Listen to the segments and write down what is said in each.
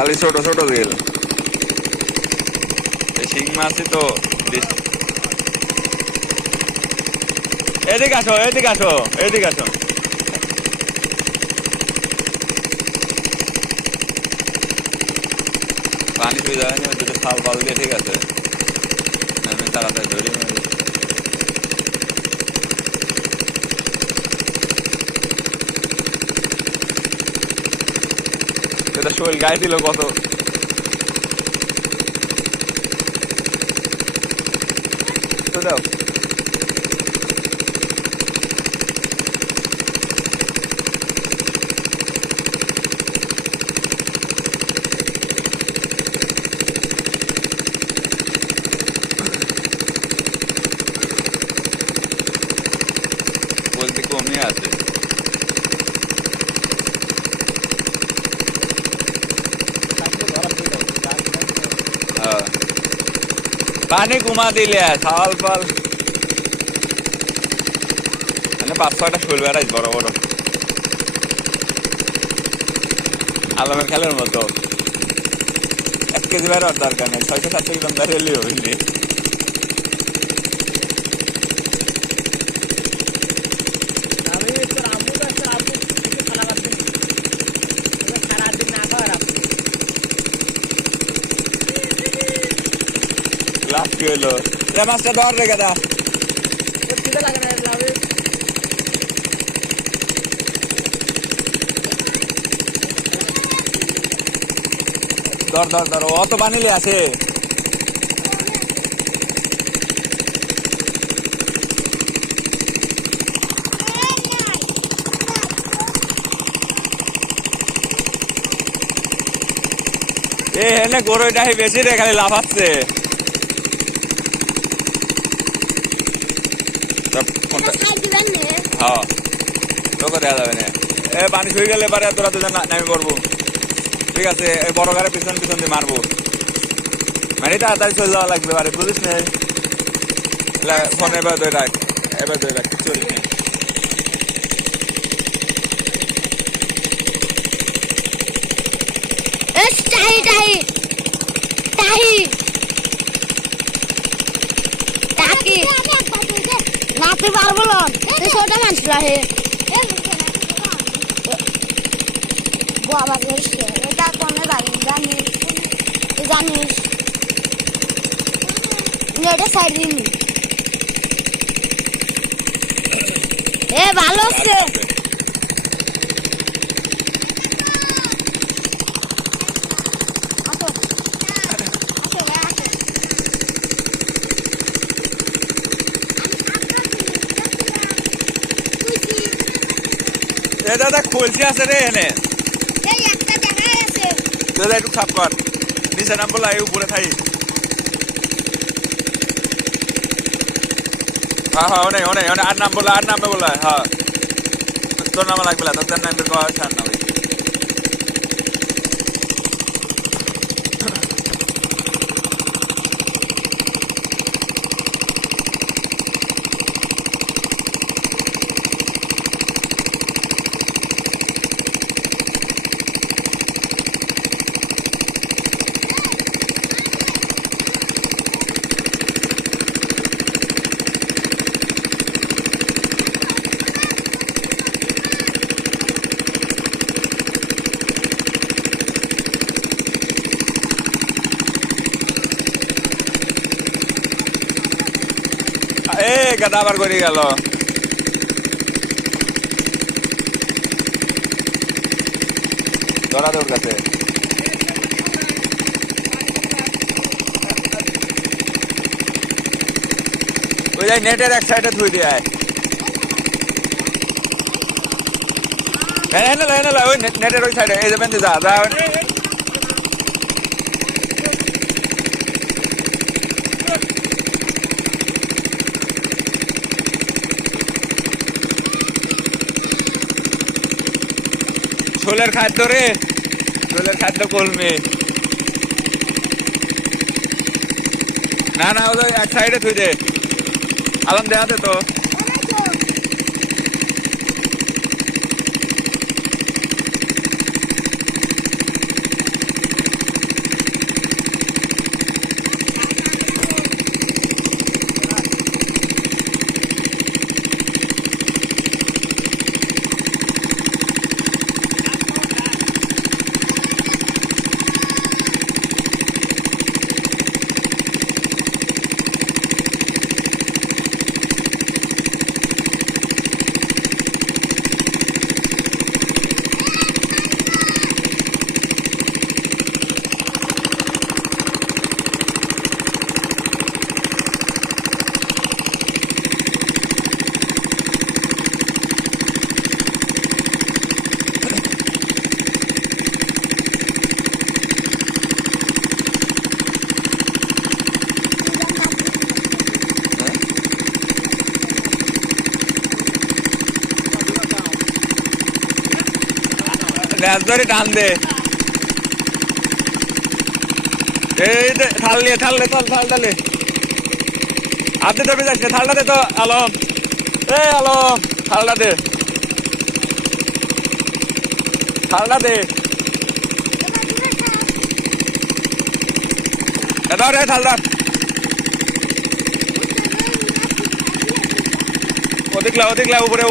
খালি ছোট ছোট গেল শিং মাছই তো এদিকে আসো এদিকে আসো এদিকে আসো পানি পেয়ে যায়নি দুটো ফাল ফাল দিয়ে ঠিক আছে আমি তাড়াতাড়ি ধরি এটা শৈল গায়ে দিল কত দাও বলতে কমই আছে পানি কমা দিলে চাল পাল মানে 5-6টা শৈল বেড়াই বড় বড় আলমের খেলের মতো 1 কেজি বেড়ার দরকার নেই 600-700 গ্রাম বেড়ে হইলে লাভ কি হইলো মাছটা ধর রেখে দা ধর ধর ধর অত বানিলে আছে এ হেনে গরুটা বেশি রে খালি লাফাচ্ছে হ্যাঁ তোকে দেওয়া যাবে না এ পানি শুয়ে গেলে এবারে তোরা দুজন নামি পড়বো ঠিক আছে এই বড় গাড়ি পিছন পিছন দিয়ে মারবো মানে তাড়াতাড়ি চলে যাওয়া লাগবে বারে বুঝিস নেই ফোন এবার ধরে রাখ কিছু করিস না পারবো না ছোট মানুষ রাহে বাবা এটা কোনে বাড়ি জানিস জানিস এটা সাইড দিন এ ভালো আছে দাদা খুলছি আছে রে এনে দাদা একটু খাপ কর নিচে নাম বলা উপরে থাই হ্যাঁ হ্যাঁ অনেক অনেক অনেক আর নাম বলা হ্যাঁ তোর নাম লাগবে না তোর নাম আর নাম এ গাদা আবার করে গেল ধরা তোর কাছে ওই যাই নেটের এক সাইডে ধুই দিয়ে ওই নেটের ওই সাইডে এই যাবেন যা যা ছোলের খাদ্য রে ছোলের খাদ্য কলমে না না ওই এক সাইডে থুই দে আলম দেখাতে তো লেজ ধরে টান দে এই দে থাল নিয়ে থাল ডালে আদে তো বেজাস থালটা দে তো আলম এই আলম থালটা দে এটা রে থালটা ওদিকলা উপরে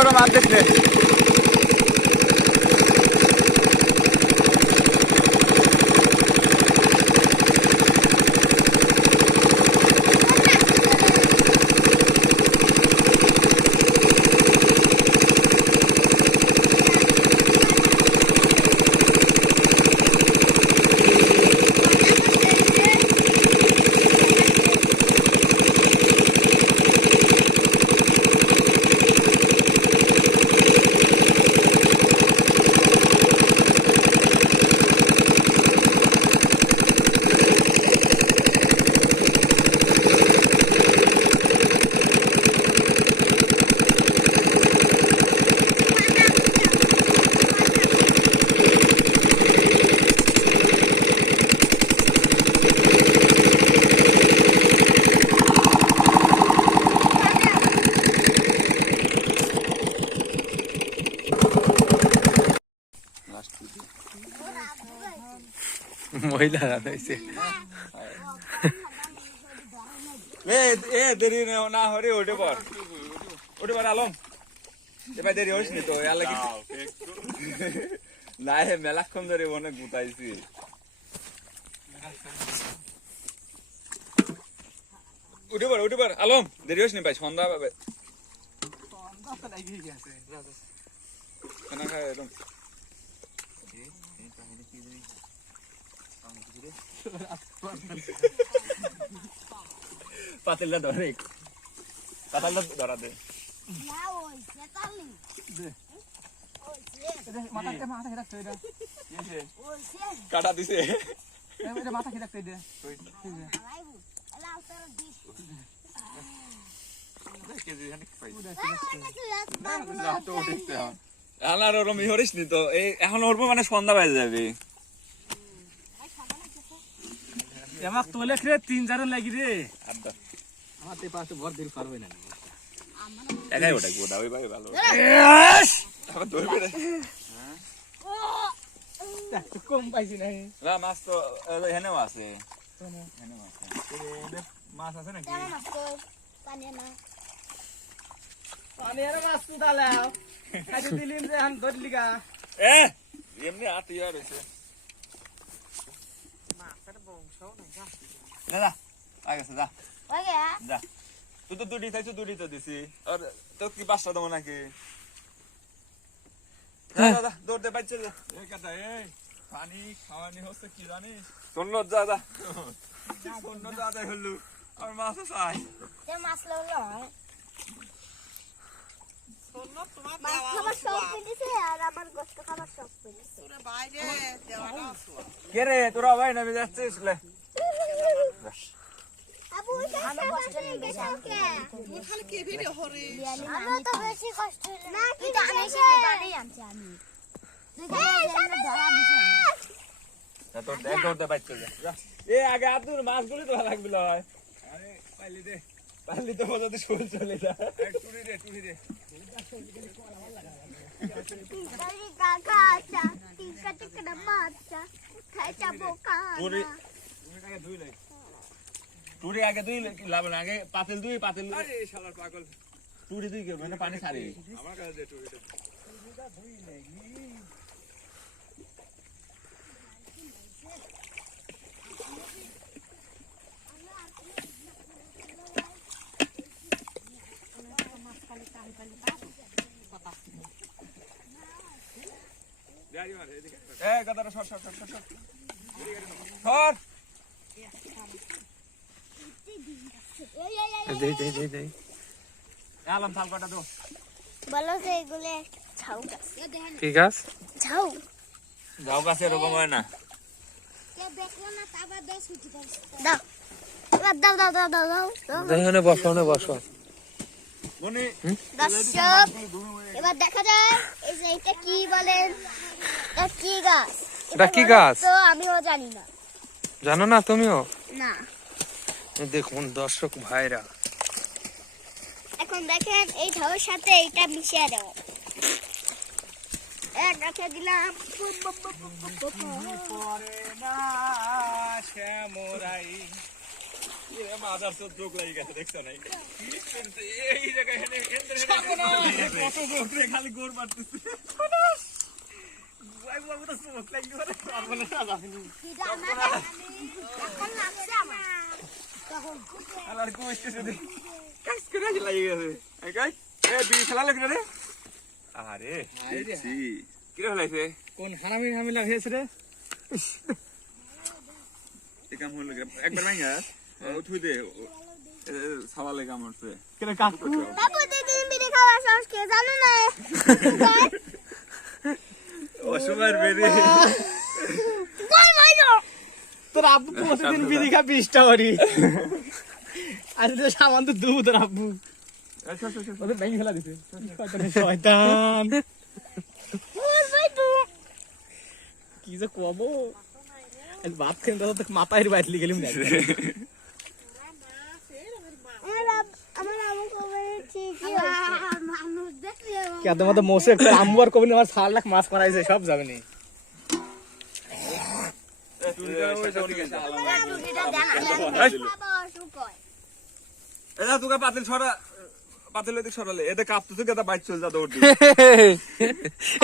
ওরা মাছ দেখছে মহিলারা হয়েছে দেরি না হরে ওঠে পর আলম এবার দেরি হইস নি তো না হে মেলাক্ষণ ধরে অনেক গুতাইছি উঠে পর আলম দেরি হইস নি ভাই সন্ধ্যা পাবে খানা খায় একদম পাতিলটা ধরে কাতালটা ধরা দে কাটা দিছে মাথা খেয়ে রাখতে দে এখন উঠবো মানে সন্ধ্যা বাজে যাবে এমাক তোলে খেয়ে 3-4 লাগি রে আমার তে পাশে ভর দিল পারবে না একাই ওটা গোদা ওই ভাবে ভালো আবার ধরবে রে কম পাইছি না না মাছ তো এখানেও আছে মাছ আছে নাকি পানি না পানি আর মাছ তুলাও কাটি দিলিন যে আন ধরলিগা এমনি হাত ইয়ার হইছে মাছের বংশও না দাদা আগে যা ওকে যা তুই তো দুটি খাইছো দুটি তো দিছি আর তো কি 5টা দেবো নাকি দাদা দৌড় দে বাইচে যা এই কথা পানি খাওয়ানি হচ্ছে কি জানিস শোনো যা শোনো দাদা হলু আর মাছ চাই মাছ ললো শোনো তোমার মাছ খাবার শখ পেয়েছে আর আমার গোশত খাবার শখ পেয়েছে তোরা বাইরে দেওয়াটা আছে কে রে তোরা ভাই নামে যাচ্ছিস লে আবু আমি কষ্ট নেই বেশাকে ওখানে কে ভিডিও হরে আমরা তো বেশি কষ্ট না কি আমি এসে বাড়ি আনছি আমি ধরা দিছে তোর দেখ দৌড় দে বাইচে যা এ আগে আব্দুল মাছগুলি তো লাগবে লয় আরে পাইলি তো বলতে শুল চলে যা এক টুরি দে Dari kakak aja, tingkat kena baca, kayak cabokan. টুরি আগে দুই লাভ না আগে পাতিল দুই পাতিল আরে শালার পাগল টুরি তুই কেউ মানে পানি ছাড়ি আমার কাছে দে টুরিটা ধুই নাকি এ গাদাটা সর দেই আলম থাল কাটা দো বলো যে এগুলো ঝাউ গাছ কি গাছ ঝাউ যাও গাছে এরকম হয় না কেউ দেখলো না তারপর 10 মিনিট দাও এবার দাও এখানে বসো মনে দর্শক এবার দেখা যায় এই যে এটা কি বলেন এটা কি গাছ এটা কি গাছ? তো আমিও জানি না জানো না তুমিও না এই দেখুন দর্শক ভাইরা এখন দেখেন এই ঝাউর সাথে এটা মিশিয়ে দাও এক গাছে দিলাম পরে না শ্যামরাই মাদার তো চোখ লাগি গেছে দেখছো না এই জায়গায় কত গোটরে খালি গোর মারতেছে ভাই বাবু তো চোখ লাগি করে আর বলে না যাবেনি এখন লাগছে আমার তখন আর কইতেছে দে কাজ করে লাগি গেছে এই গাই এ বি খেলা লাগবে রে আরে দেখছি কি রে হলাইছে কোন হারামি লাগেছে রে এই কাম হলো একবার ভাঙা ও থুই দে সওয়ালে কাম হচ্ছে কেন কাকু বাবু দিদিন বিড়ি খাওয়ার সাহস কে জানো না ও সুমার বেরি কই মাইরো তোর আব্বু প্রতিদিন বিড়ি খা 20টা বাড়ি আর তো সামান তো দুধ তোর আব্বু আচ্ছা ওদের ব্যাংক ফেলা দিছে শয়তান ওই ভাই তো কি যে কবো আজ ভাত খেয়ে তো মাথায় বাইরে লিয়ে গেলাম না আমার আমু কবে ঠিকই মানুষ দেখলে কে তোমাদের মোসে একটা আম্মু আর কবি আমার 4 লাখ মাছ মারাইছে সব যাবে নি এরা তোকে পাতিল দিক সরালে এতে কাঁপতেছে কেটা বাইক চলে যা দৌড়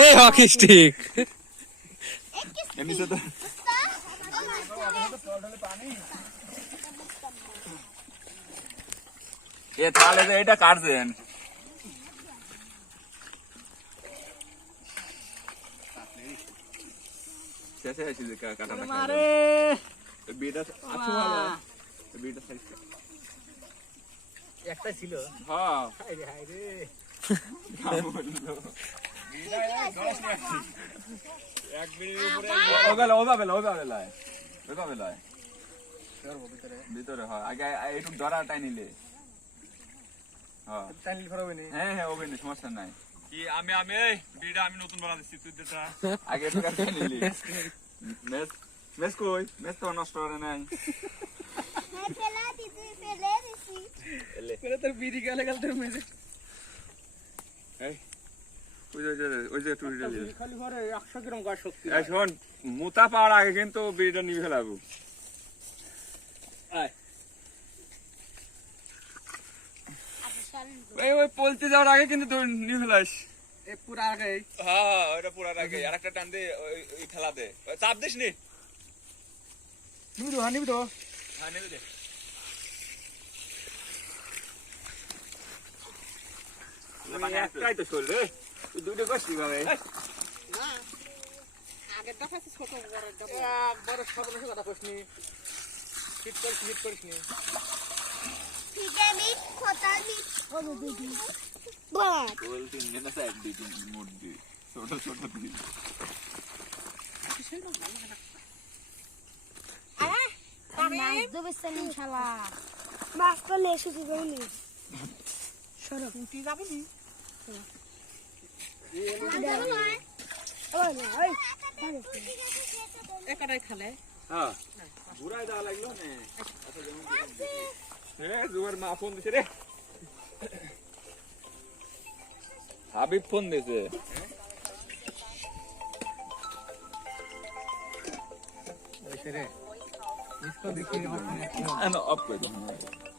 এই হকি স্টিক এমনিতে তো এ তাহলে যে এটা কাটছেন শেষে আসি যে কাটাটা মারে বিটা আছো ভালো বিটা সাইজ একটাই ছিল হ্যাঁ হাই রে এক মিনিটের উপরে ওভাবে লাই ভিতরে হয় আগে একটু ধরা টাইনিলে হ্যাঁ টাইল ফরাবে নি হ্যাঁ ওভেন সমস্যা নাই কি আমি এই বিটা আমি নতুন বানা দিচ্ছি তুই দেটা আগে একটু কাটে নিলি মেস মেস তো নষ্ট করে নাই ফেলা দিছি ফেলে দিছি করে তোর বিড়ি গেলে তোর মেজে এই ওই যে টুরিটা দিল খালি ঘরে 100 গ্রাম গাছ শক্তি এই শোন মোটা পাওয়ার আগে কিন্তু বিড়িটা নিয়ে ফেলাবো আয় ওই পলতে যাওয়ার আগে কিন্তু তুই নিয়ে ফেলাস এ পুরা আগে হ্যাঁ ওইটা পুরা আগে আর একটা টান দে ওই ফেলা দে চাপ দিস নি নিবি তো হ্যাঁ নেবে দে মানে একটাই তো চল রে তুই দুটো কষ্ট ভাবে না আগেরটা ফাঁসি ছোট বড়টা বড় সর্বনাশ কথা কইছনি হিট করিসনি ঠিকই মিট খোতা মিট ও দিদি বাহ বল তিন দিন আছে এক দিন মোট দি ছোট দি মাছ দেবে সেলিম শালা মাছ তো লেসু দিবনি সরো উঠি যাবে নি একাটাই খালে হ্যাঁ বুড়াই দেওয়া লাগলো না আচ্ছা যেমন জুয়ার মা ফোন দিছে রে হাবিব ফোন দিছে ওইছে রে इसको देखिए অফ করে দাও